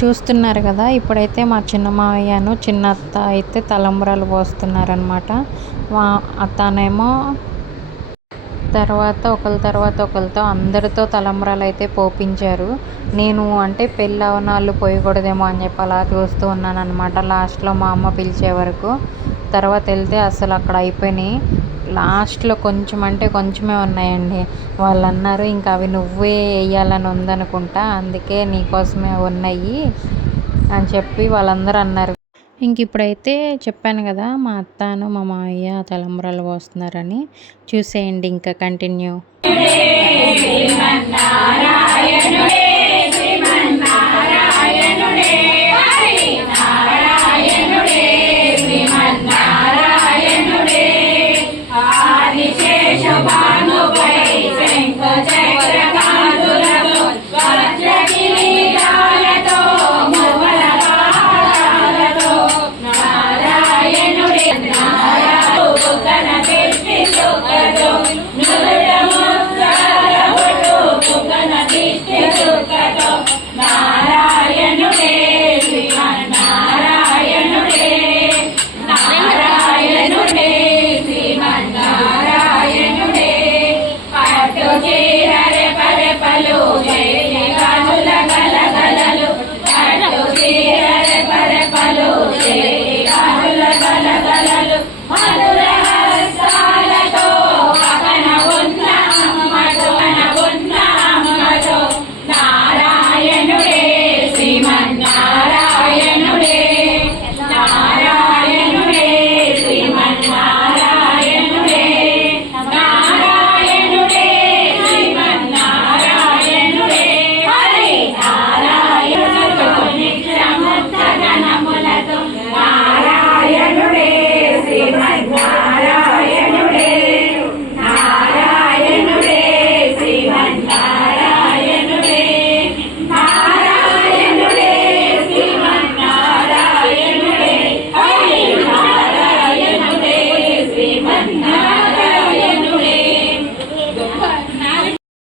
చూస్తున్నారు కదా, ఇప్పుడైతే మా చిన్న మావయ్యను చిన్న అత్త అయితే తలంబ్రాలు పోస్తున్నారనమాట. మా అత్తనేమో తర్వాత ఒకరితో అందరితో తలంబ్రాలు అయితే పోపించారు. నేను అంటే పెళ్ళి అవనాళ్ళు పోయకూడదేమో అని చెప్పి అలా చూస్తూ ఉన్నాను అనమాట. లాస్ట్లో మా అమ్మ పిలిచే వరకు. తర్వాత వెళ్తే అసలు అక్కడ అయిపోయినాయి. లాస్ట్లో కొంచెం అంటే కొంచెమే ఉన్నాయండి. వాళ్ళు అన్నారు ఇంకా అవి నువ్వే వేయాలని ఉందనుకుంటా, అందుకే నీకోసమే ఉన్నాయి అని చెప్పి వాళ్ళందరూ అన్నారు. ఇంక ఇప్పుడైతే చెప్పాను కదా, మా అత్తను మా మావయ్య తలంబ్రాలు పోస్తున్నారని. చూసేయండి ఇంకా కంటిన్యూ.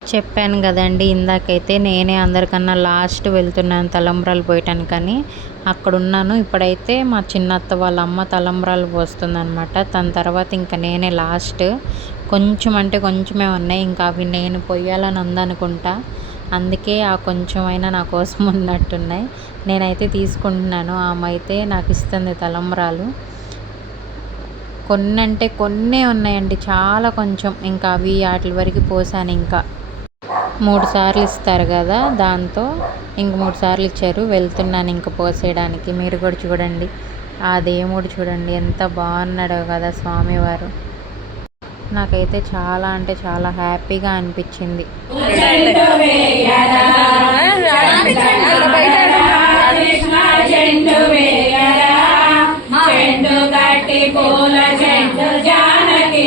చెప్పాను కదండి ఇందాకైతే, నేనే అందరికన్నా లాస్ట్ వెళ్తున్నాను తలంబ్రాలు పోయటానికని. అక్కడ ఉన్నాను. ఇప్పుడైతే మా చిన్నత్త వాళ్ళ అమ్మ తలంబ్రాలు పోస్తుందనమాట. తన తర్వాత ఇంకా నేనే లాస్ట్. కొంచెం అంటే కొంచెమే ఉన్నాయి, ఇంకా అవి నేను పొయ్యాలని ఉందనుకుంటా. అందుకే ఆ కొంచెమైనా నా కోసం ఉన్నట్టున్నాయి. నేనైతే తీసుకుంటున్నాను. ఆమె అయితే నాకు ఇస్తుంది తలంబ్రాలు. కొన్ని అంటే కొన్నే ఉన్నాయండి, చాలా కొంచెం. ఇంకా అవి వాటి వరకు పోసాను. ఇంకా 3 సార్లు ఇస్తారు కదా, దాంతో ఇంక 3 సార్లు ఇచ్చారు. వెళ్తున్నాను ఇంక పోసేయడానికి. మీరు కూడా చూడండి, ఆ దేవుడు చూడండి ఎంత బాగున్నాడో కదా స్వామివారు. నాకైతే చాలా అంటే చాలా హ్యాపీగా అనిపించింది. చెండు కట్టి పూల చెండు జానకి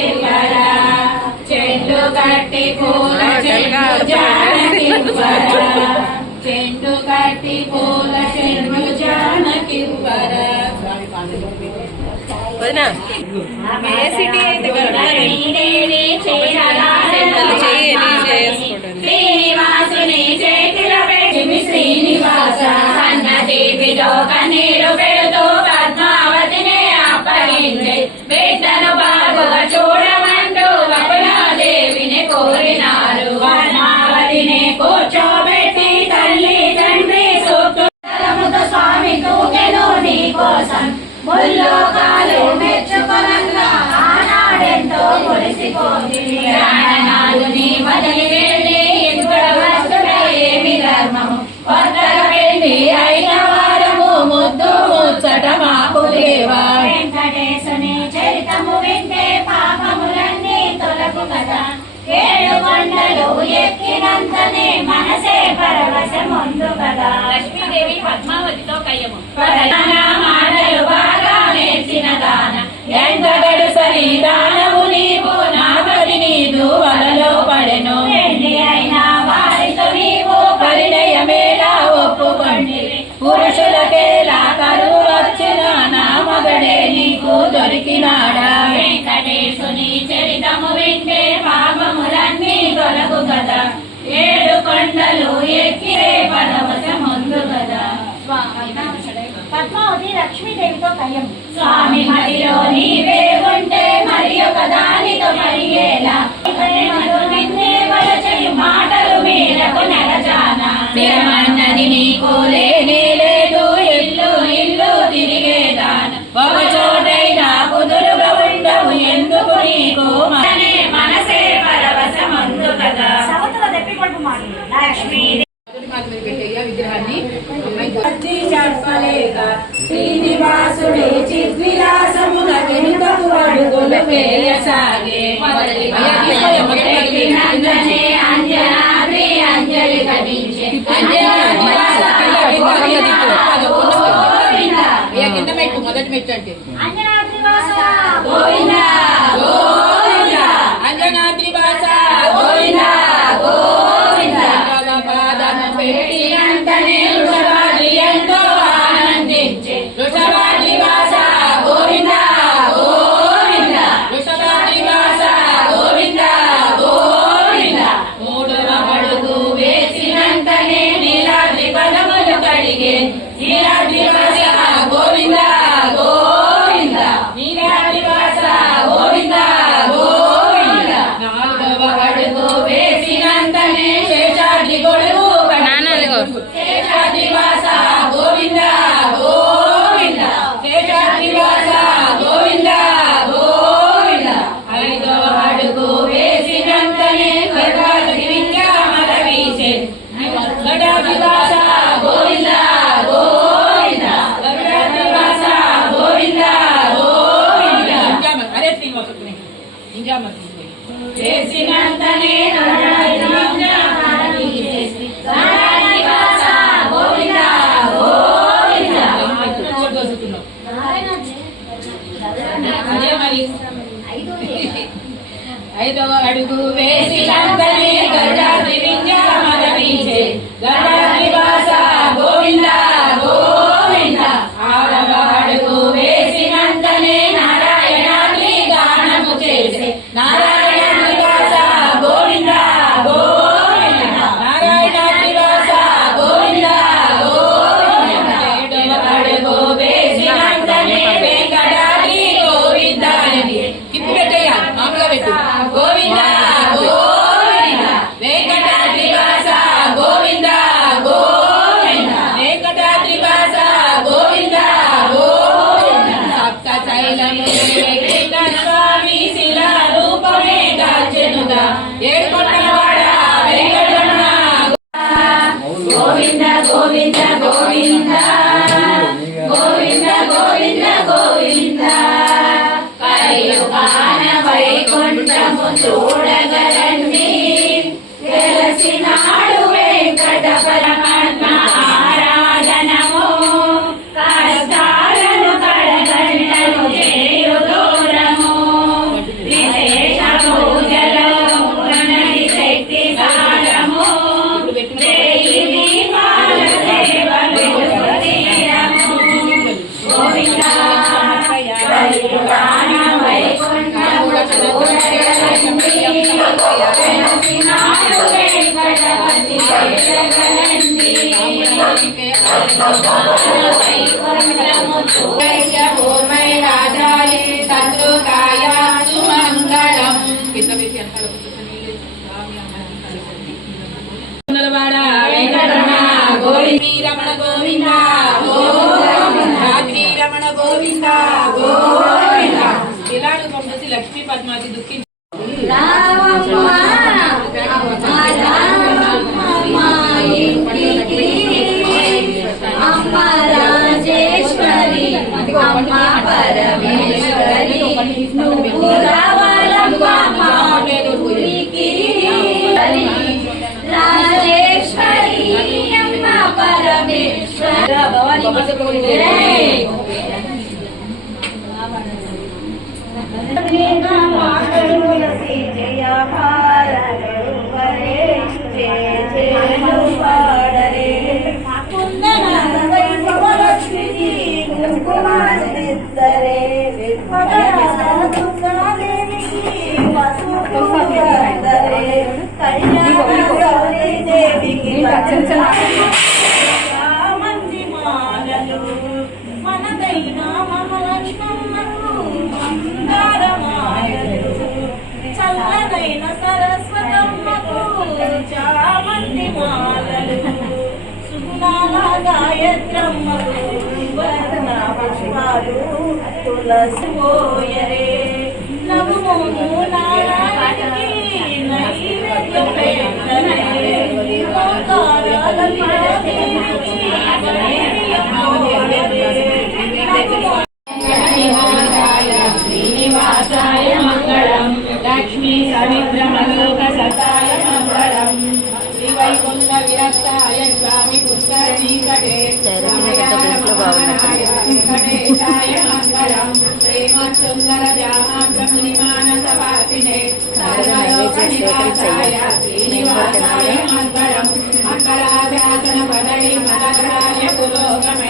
శ్రీనివాసుని చేతిలో పెట్టి శ్రీనివాస అన్న దేవిలో కన్నీరు పెడుతూ పద్మావతిని అప్పగించి బిడ్డను బాగుగా చూడమంటూ వకులాదేవిని కోరినారు. పద్మావతిని కూర్చోబెట్టి తల్లి తండ్రి సూక్తులముతో స్వామి తూకెను నీ కోసం ముల్లోకాలు మెచ్చుకొనంగా ఆనాడెంతో మురిసిపోయి ప్రాణనాథుని వదిలి వెళ్ళి ఇక్కడ వస్తుడే ఏమి ధర్మము కొత్తగా పెళ్లి అయిన వారము ముద్దు ముచ్చట మాకు దేవా. వెంకటేశుని చరితము వింటే పాపములన్నీ తొలగు కదా. 7 కొండలు ఎక్కినంతనే మనసే పరవశముందు కదా. లక్ష్మీదేవి పద్మావతితో కయ్యము మాటలు బాగా నేర్చిన దాన భారీ దానవు నీవు నా గది నీదు వలలో పడెను పెళ్లి అయినా వారితో నీవు పరిణయమేలా ఒప్పుకొండి పురుషులకేలా కరువు వచ్చిన నా మగడే నీకు దొరికినాడా వెంకటేశుని చరితము వింటే పాపములన్నీ తొలగు కదా ఏడు కొండలు ఎక్కిరే పరవశముందు కదా పద్మావతి లక్ష్మీదేవితో కయ్యం స్వామి మదిలో నీవే ఉంటే మరి ఒక దానితో మరిగేలా నిన్నే వలచయు మాటలు మీరకు నరజానా స్థిరమన్నది నీకు లేనే లేదు ఇల్లు ఇల్లు తిరిగేదాన ఒక చోటైనా కుదురుగా ఉండవు ఎందుకు నీకు మనసే పరవశమందు కదా సవతుల దెప్పి కొడుకు మాట లక్ష్మీ విగ్రహాన్ని శ్రీనివాసుడు చిద్విలాసమున వెనుకకు అడుగులు వేయసాగే అంజనాద్రి అంజలి కనించే మొదటి మెట్టు అంటే అంజనాద్రి వాస గోవిందా గోవిందా అంజనాద్రి వాస గోవిందా గోవిందా పాదము పెట్టినంతనే వృషభాద్రి ఎంతో ఆనందించే వృషభాద్రి వాస గోవిందా గోవిందా వృషభాద్రి వాస గోవిందా గోవిందా మూడవ అడుగు వేసినంతనే నీలాద్రి పదములు కడిగే నీలాద్రి వాస గోవిందా గోవిందా నీలాద్రి వాస గోవిందా గోవిందా నాలుగవ అడుగు వేసినంతనే శేషాద్రి గొడుగు శేషాద్రి వాస గోవిందా గోవిందా శేషాద్రి వాస గోవిందా గోవిందా ఐదవ అడుగు వేసినంతనే గర్భాద్రి విద్యామల వీసే గడాద్రి వాస గోవిందా గోవిందా గడాద్రి వాస గోవిందా గోవిందా చేసినంతనే ఐదవ అడుగు వేసినంతనే గడాద్రి విద్యామల వీసే గడాద్రి వాస గోవిందా గోవిందా ఆరవ అడుగు వేసినంతనే నారాయణాద్రి గానము చేసే నారాయణాద్రి వాస గోవిందా గోవిందా నారాయణాద్రి వాస గోవిందా గోవిందా ఏడవ అడుగు వేసినంతనే వెంకటాద్రి గోవిందా కిప్పు పెట్టయ్యా మామూలుగా పెట్టు గోవిందా గోవిందా వెంకటాద్రి వాస గోవిందా గోవిందా వెంకటాద్రి వాస గోవిందా గోవిందా సప్త శైలముల స్వామి శిలా రూపమే దాల్చెనుగా ఏడు కొండలవాడ వెంకటరమణ గోవింద గోవింద గోవింద గోవింద గోవింద గోవింద కలియుగాన వైకుంఠము చూడగలండి వెలసినాడు వెంకట పరమాత్మ ఆరాధనము కష్టాలను కడగంటను చేయు దూరము విశేష పూజలో ఉన్నది శక్తి సారము వేయి దీపాల సేవలు తీరము గోవిందా కలియుగాన వైకుంఠము చూడగలండి వెలసినాడు వెంకటపతి చేరగలండి వైకుంఠము పూర్వై రాజాలి శత్రుకాయ సుమంగళం వెంకటరమణ గోవింద రమణ గోవింద రాత్రి రమణ గోవింద గోవింద ఇలా పంపేసి లక్ష్మీ పద్మావతి దుఃఖి రాజేశ్వరి అమ్మ పరమేశ్వరి నువ్వు రావాలమ్మ మా ఊరికి రాజేశ్వరి అమ్మ పరమేశ్వరి జయ భారత జయ జయ పాడరే కుందన వైభవలక్ష్మి కుంకుమాదిద్దరే దుర్గాదేవికి వసుంధరే కళ్యాణి దేవికి మంది మాలలు మనదైన మహాలక్ష్మమ్మకు మందారమాలలు చల్లదైన సరస్వతమ్మకు చామంతి మాలలు సుగుణాల గాయత్రమ్మకు వర్ణ పుష్పాలు తులసి పోయరే నమో నారాయణకి నైవేద్యం పెట్టరే శ్రీనివాసాయ మంగళం లక్ష్మీ సవిద్రమలోక సతాయ మంగళం శ్రీవైకుంఠ విరక్తాయ స్వామి వెంకటేశాయ మంగళం శ్రీమత్సుందర మానసవాసినే శ్రీనివాసాయ మంగళం మంగళాశాసన పదవి మదగ్రాయ పురోగమే